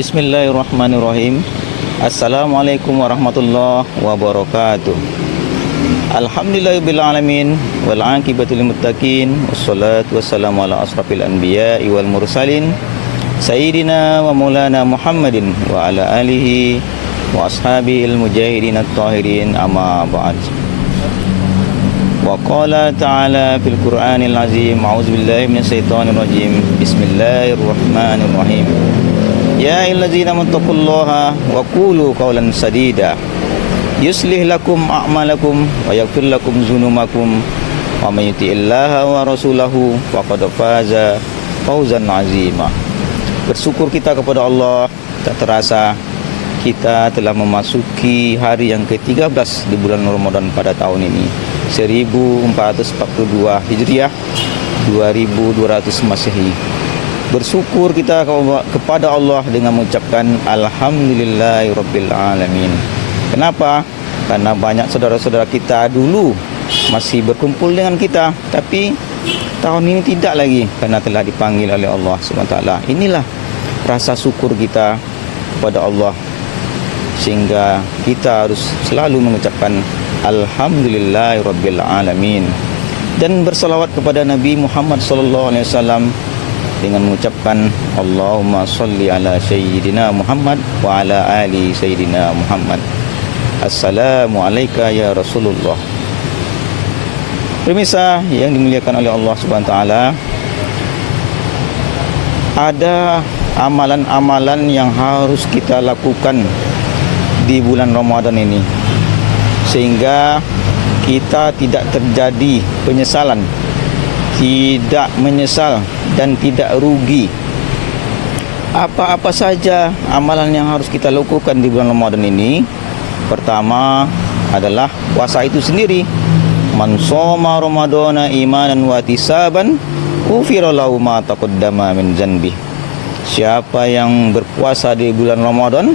Bismillahirrahmanirrahim. Assalamualaikum warahmatullahi wabarakatuh. Alhamdulillahirabbil alamin wal aqibatu lil muttaqin wassalatu wassalamu ala asrafil anbiya'i wal mursalin sayyidina wa maulana Muhammadin wa ala alihi wa ashabil mujahidin at-tahirin amma ba'd. Wa qala ta'ala fil Qur'anil azim a'udzu billahi minasyaitonir rajim. Bismillahirrahmanirrahim. Ya ayyuhallazina amantaqullaha wa qulu qawlan sadida yuslih lakum a'malakum wa yaghfir lakum dzunubakum wa may yuti'illaha wa rasulahu faqad faza fawzan 'azima. Bersyukur kita kepada Allah, tak terasa kita telah memasuki hari yang ke-13 di bulan Ramadan pada tahun ini 1442 Hijriah 2200 Masehi. Bersyukur kita kepada Allah dengan mengucapkan Alhamdulillahirabbil alamin. Kenapa? Karena banyak saudara-saudara kita dulu masih berkumpul dengan kita, tapi tahun ini tidak lagi karena telah dipanggil oleh Allah SWT. Inilah rasa syukur kita kepada Allah, sehingga kita harus selalu mengucapkan Alhamdulillahirabbil alamin dan bersalawat kepada Nabi Muhammad SAW dengan mengucapkan Allahumma salli ala sayyidina Muhammad wa ala ali sayyidina Muhammad. Assalamu alayka ya Rasulullah. Pemirsa yang dimuliakan oleh Allah SWT, ada amalan-amalan yang harus kita lakukan di bulan Ramadan ini, sehingga kita tidak terjadi penyesalan, tidak menyesal dan tidak rugi. Apa-apa saja amalan yang harus kita lakukan di bulan Ramadan ini? Pertama adalah puasa itu sendiri. Man shoma ramadhana imanan wa ihtisaban ghufira lahu ma taqaddama min dzanbi. Siapa yang berpuasa di bulan Ramadan,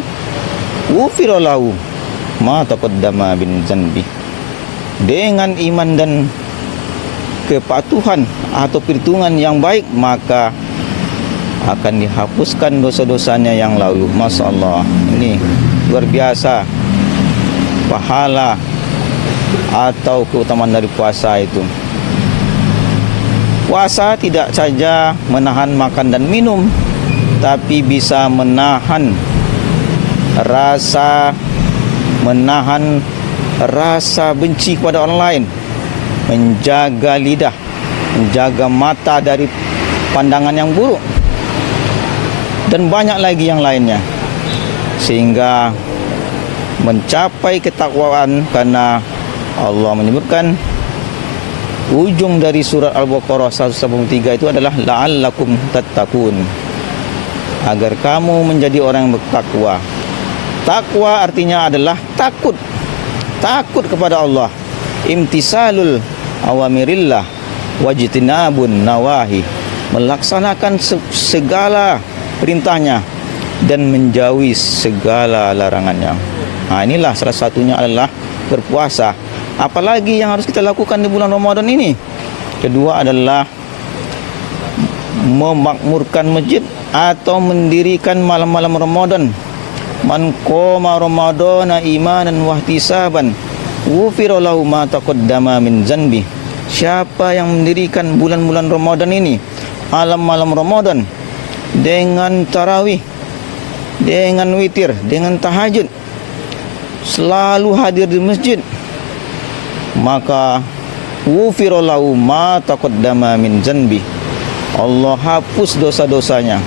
ghufira lahu ma taqaddama min dzanbi. Dengan iman dan kepatuhan atau perhitungan yang baik, maka akan dihapuskan dosa-dosanya yang lalu. Masya Allah, ini luar biasa pahala atau keutamaan dari puasa itu. Puasa tidak saja menahan makan dan minum, tapi bisa menahan rasa benci kepada orang lain, menjaga lidah, menjaga mata dari pandangan yang buruk, dan banyak lagi yang lainnya, sehingga mencapai ketakwaan. Karena Allah menyebutkan ujung dari surat Al-Baqarah 183 itu adalah la'allakum tattaqun, agar kamu menjadi orang yang bertakwa. Takwa artinya adalah takut kepada Allah, imtisalul awamirillah wajtinabun nawahi, melaksanakan segala perintahnya dan menjauhi segala larangannya. Inilah salah satunya adalah berpuasa. Apalagi yang harus kita lakukan di bulan Ramadan ini? Kedua adalah memakmurkan masjid atau mendirikan malam-malam Ramadan. Man qoma ramadhana imanan wa ihtisaban ghufira lahu ma taqaddama min dzanbi. Siapa yang mendirikan bulan-bulan Ramadan ini, malam-malam Ramadan, dengan tarawih, dengan witir, dengan tahajud, selalu hadir di masjid, maka ghufira lahu ma taqaddama min dzanbi. Allah hapus dosa-dosanya,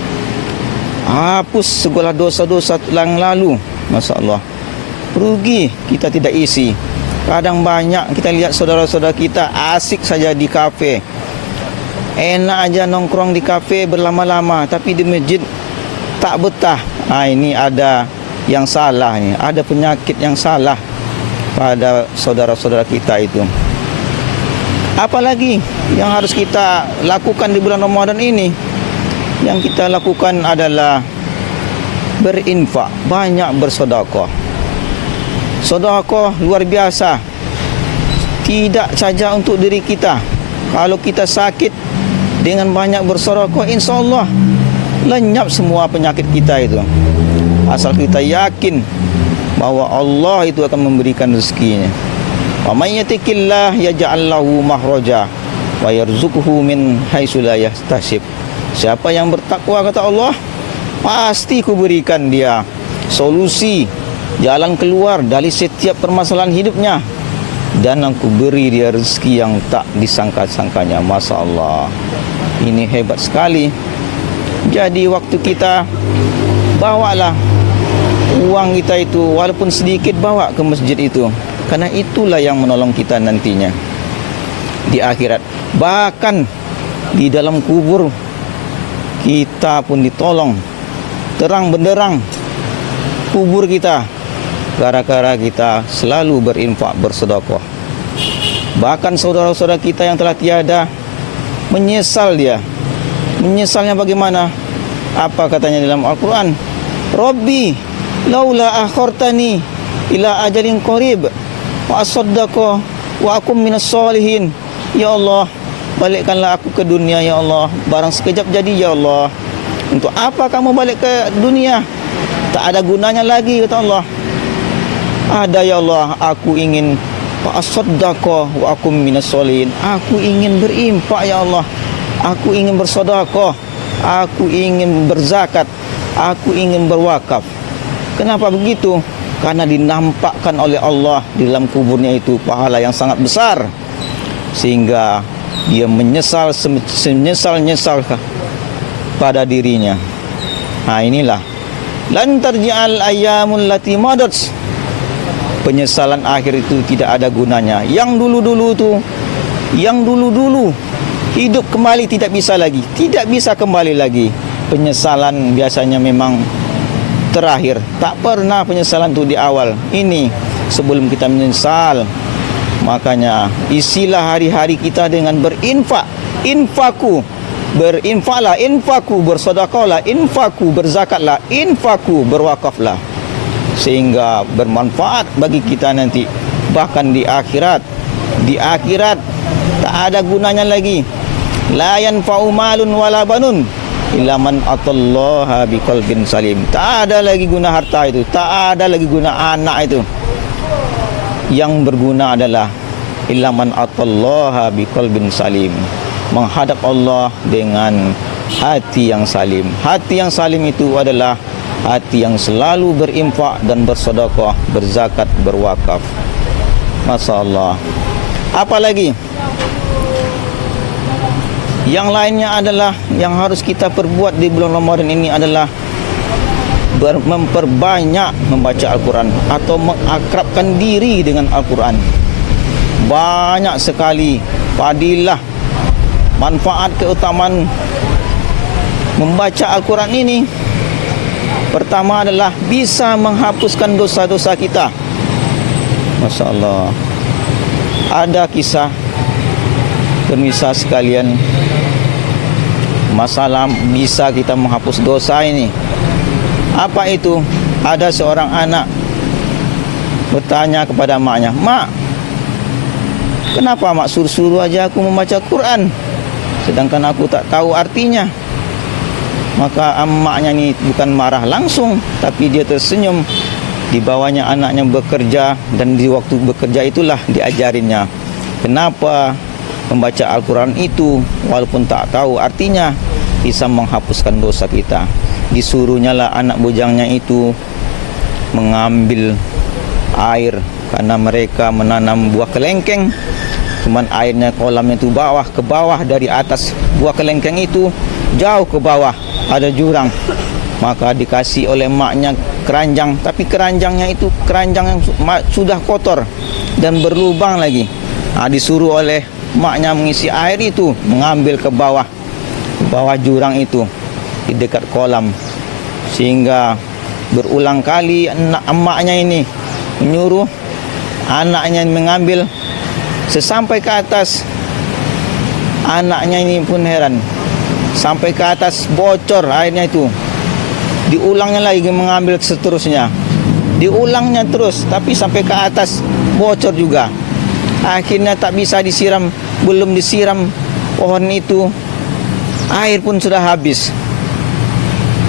hapus segala dosa-dosa yang lalu. Masya Allah, rugi kita tidak isi. Kadang banyak kita lihat saudara-saudara kita asik saja di kafe, enak aja nongkrong di kafe berlama-lama, tapi di masjid tak betah. Ini ada yang salah, ini ada penyakit yang salah pada saudara-saudara kita itu. Apalagi yang harus kita lakukan di bulan Ramadan ini? Yang kita lakukan adalah berinfak, banyak bersedekah. Sedekah luar biasa, tidak saja untuk diri kita. Kalau kita sakit, dengan banyak bersedekah, insya Allah lenyap semua penyakit kita itu. Asal kita yakin bahwa Allah itu akan memberikan rezekinya. Wa may yattaqillah yaj'al lahu makhraja wa yarzuqhu min haitsu la yahtasib. Siapa yang bertakwa, kata Allah, pasti kuberikan dia solusi, jalan keluar dari setiap permasalahan hidupnya, dan aku beri dia rezeki yang tak disangka-sangkanya. Masya Allah, ini hebat sekali. Jadi waktu kita, bawalah uang kita itu, walaupun sedikit, bawa ke masjid itu, karena itulah yang menolong kita nantinya di akhirat. Bahkan di dalam kubur kita pun ditolong, terang benderang kubur kita, gara-gara kita selalu berinfak, bersedekah. Bahkan saudara-saudara kita yang telah tiada menyesal dia. Menyesalnya bagaimana? Apa katanya dalam Al-Quran? Rabbi laula akhortani ila ajalin qarib wa asaddaqa wa akum minas solihin. Ya Allah, balikkanlah aku ke dunia ya Allah, barang sekejap jadi ya Allah. Untuk apa kamu balik ke dunia? Tak ada gunanya lagi, kata Allah. Ada ya Allah, aku ingin fa'asaddaqa wa akum minas solihin. Aku ingin berinfak ya Allah, aku ingin bersedekah, aku ingin berzakat, aku ingin berwakaf. Kenapa begitu? Karena dinampakkan oleh Allah di dalam kuburnya itu pahala yang sangat besar, sehingga dia menyesal senyesal-nyesal pada dirinya. Nah, inilah lan tarji'al ayyamul lati madat. Penyesalan akhir itu tidak ada gunanya. Yang dulu-dulu tu, yang dulu-dulu hidup kembali tidak bisa lagi, tidak bisa kembali lagi. Penyesalan biasanya memang terakhir. Tak pernah penyesalan tu di awal. Ini sebelum kita menyesal. Makanya isilah hari-hari kita dengan berinfak. Infaku, berinfaklah. Infaku, bersedekahlah. Infaku, berzakatlah. Infaku, berwakaflah, sehingga bermanfaat bagi kita nanti. Bahkan di akhirat, di akhirat tak ada gunanya lagi. La yanfa'u malun wala banun illa man atallaha biqalbin salim. Tak ada lagi guna harta itu, tak ada lagi guna anak itu. Yang berguna adalah illa man atallaha biqalbin salim, menghadap Allah dengan hati yang salim. Hati yang salim itu adalah hati yang selalu berinfak dan bersedekah, berzakat, berwakaf. Masya Allah. Apalagi yang lainnya adalah yang harus kita perbuat di bulan Ramadan ini adalah memperbanyak membaca Al-Quran atau mengakrabkan diri dengan Al-Quran. Banyak sekali fadilah, manfaat, keutamaan membaca Al-Quran ini. Pertama adalah bisa menghapuskan dosa-dosa kita. Masya Allah. Ada kisah, pemirsa sekalian, masalah bisa kita menghapus dosa ini. Apa itu? Ada seorang anak bertanya kepada maknya, "Mak, kenapa mak suruh-suruh aja aku membaca Quran, sedangkan aku tak tahu artinya?" Maka emaknya ini bukan marah langsung, tapi dia tersenyum. Di bawahnya anaknya bekerja, dan di waktu bekerja itulah diajarinnya kenapa membaca Al-Quran itu walaupun tak tahu artinya bisa menghapuskan dosa kita. Disuruhnya lah anak bujangnya itu mengambil air, karena mereka menanam buah kelengkeng. Cuman airnya, kolamnya itu bawah ke bawah, dari atas buah kelengkeng itu jauh ke bawah ada jurang. Maka dikasih oleh maknya keranjang, tapi keranjangnya itu keranjang yang sudah kotor dan berlubang lagi. Disuruh oleh maknya mengisi air itu, mengambil ke bawah jurang itu di dekat kolam. Sehingga berulang kali emaknya ini menyuruh anaknya mengambil. Sesampai ke atas, anaknya ini pun heran. Sampai ke atas bocor airnya itu. Diulangnya lagi mengambil seterusnya. Diulangnya terus, tapi sampai ke atas bocor juga. Akhirnya tak bisa disiram. Belum disiram pohon itu, air pun sudah habis.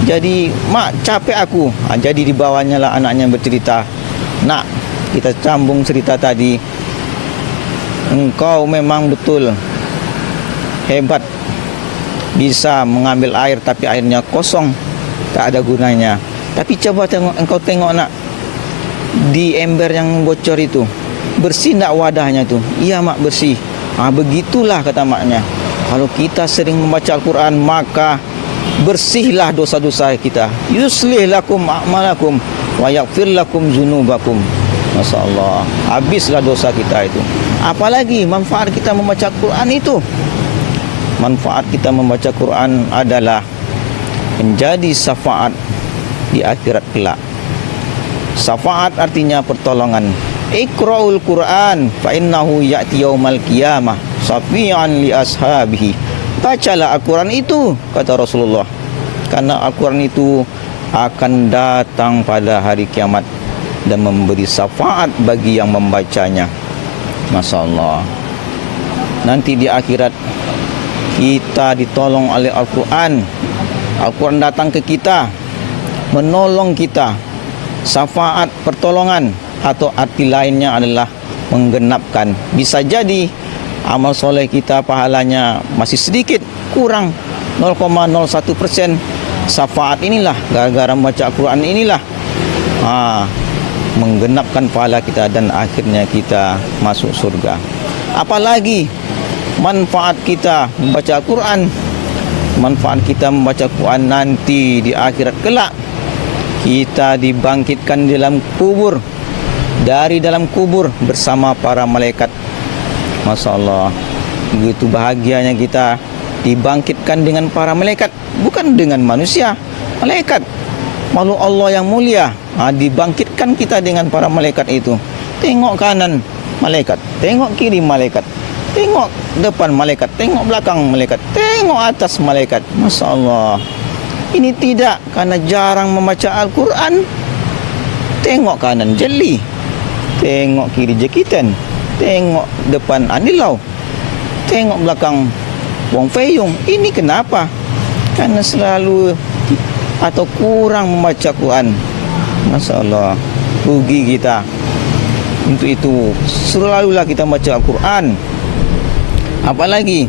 Jadi mak capek aku. Jadi di bawahnya lah anaknya bercerita, nak, kita sambung cerita tadi, engkau memang betul hebat, bisa mengambil air tapi airnya kosong, tak ada gunanya. Tapi coba engkau tengok nak, di ember yang bocor itu, bersih tak wadahnya tu? Iya mak, bersih. Begitulah kata maknya, kalau kita sering membaca Al-Quran, maka bersihlah dosa-dosa kita. Yuslih lakum a'malakum wa yaghfir lakum dzunubakum. Masya-Allah, habislah dosa kita itu. Apalagi manfaat kita membaca Quran itu. Manfaat kita membaca Quran adalah menjadi syafaat di akhirat kelak. Syafaat artinya pertolongan. Iqra'ul Quran fa innahu ya'ti yaumal qiyamah syafi'an li ashabihi. Bacalah Al-Quran itu, kata Rasulullah, karena Al-Quran itu akan datang pada hari kiamat dan memberi syafaat bagi yang membacanya. Masya Allah, nanti di akhirat kita ditolong oleh Al-Quran. Al-Quran datang ke kita, menolong kita. Syafaat pertolongan atau arti lainnya adalah menggenapkan. Bisa jadi amal soleh kita pahalanya masih sedikit, kurang 0,01%. Syafaat inilah, gara-gara membaca Al-Quran inilah menggenapkan pahala kita dan akhirnya kita masuk surga. Apalagi manfaat kita membaca Al-Quran, manfaat kita membaca Al-Quran nanti di akhirat kelak, kita dibangkitkan dalam kubur, dari dalam kubur bersama para malaikat. Masya Allah, begitu bahagianya kita dibangkitkan dengan para malaikat, bukan dengan manusia, malaikat, makhluk Allah yang mulia. Dibangkitkan kita dengan para malaikat itu. Tengok kanan malaikat, tengok kiri malaikat, tengok depan malaikat, tengok belakang malaikat, tengok atas malaikat. Masya Allah, ini tidak karena jarang membaca Al-Quran. Tengok kanan jeli, tengok kiri jekitan, tengok depan anilau, tengok belakang wong feyung. Ini kenapa? Karena selalu atau kurang membaca Quran. Masya Allah, rugi kita. Untuk itu selalulah kita baca Al-Quran. Apalagi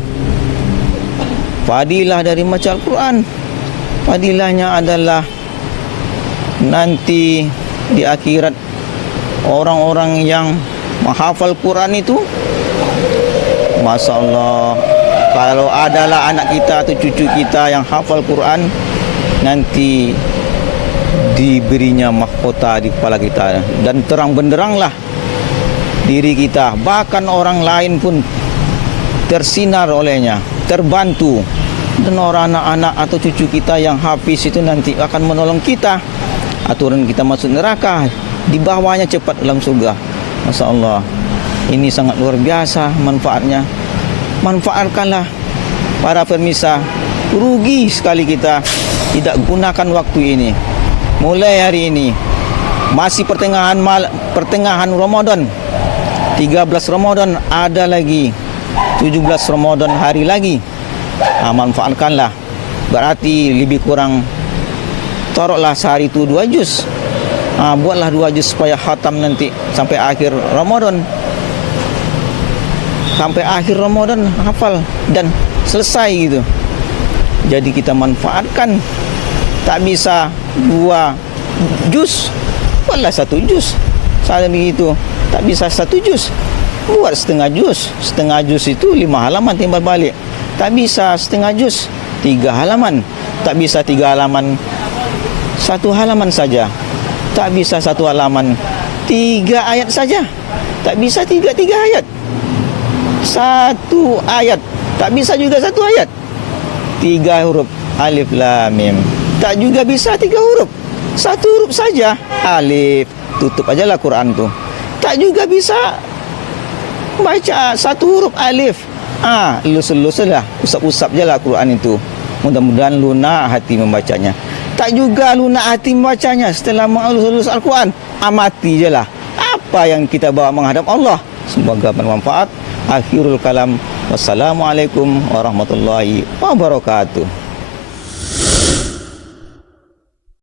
fadilah dari membaca Al-Quran, fadilahnya adalah nanti di akhirat orang-orang yang menghafal Quran itu, Masya Allah, kalau adalah anak kita atau cucu kita yang hafal Quran, nanti diberinya mahkota di kepala kita dan terang benderanglah diri kita. Bahkan orang lain pun tersinar olehnya, terbantu. Dan orang anak-anak atau cucu kita yang hafiz itu nanti akan menolong kita. Aturan kita masuk neraka, di bawahnya cepat dalam surga. Masya Allah, ini sangat luar biasa manfaatnya. Manfaatkanlah para pemirsa. Rugi sekali kita tidak gunakan waktu ini. Mulai hari ini, masih pertengahan Ramadan, 13 Ramadan, ada lagi 17 Ramadan hari lagi. Manfaatkanlah. Berarti lebih kurang, taruhlah sehari itu 2 juz. Buatlah 2 juz supaya khatam nanti sampai akhir Ramadan. Sampai akhir Ramadan hafal dan selesai gitu. Jadi kita manfaatkan. Tak bisa 2 juz, buatlah 1 juz. Saya begitu. Tak bisa 1 juz, buat setengah juz. Setengah juz itu 5 halaman timbal balik. Tak bisa setengah juz, 3 halaman. Tak bisa 3 halaman, 1 halaman saja. Tak bisa 1 halaman, 3 ayat saja. Tak bisa 3 ayat. 1 ayat. Tak bisa juga 1 ayat. 3 huruf alif lam mim. Tak juga bisa 3 huruf. 1 huruf saja, alif. Tutup ajalah Quran tu. Tak juga bisa baca 1 huruf alif. Elus-eluslah, usap-usap je lah Quran itu. Mudah-mudahan lunak hati membacanya. Tak juga lunak hati membacanya. Setelah mengelus-elus Al-Quran, amati je lah. Apa yang kita bawa menghadap Allah, semoga bermanfaat. Akhirul kalam. Wassalamualaikum warahmatullahi wabarakatuh.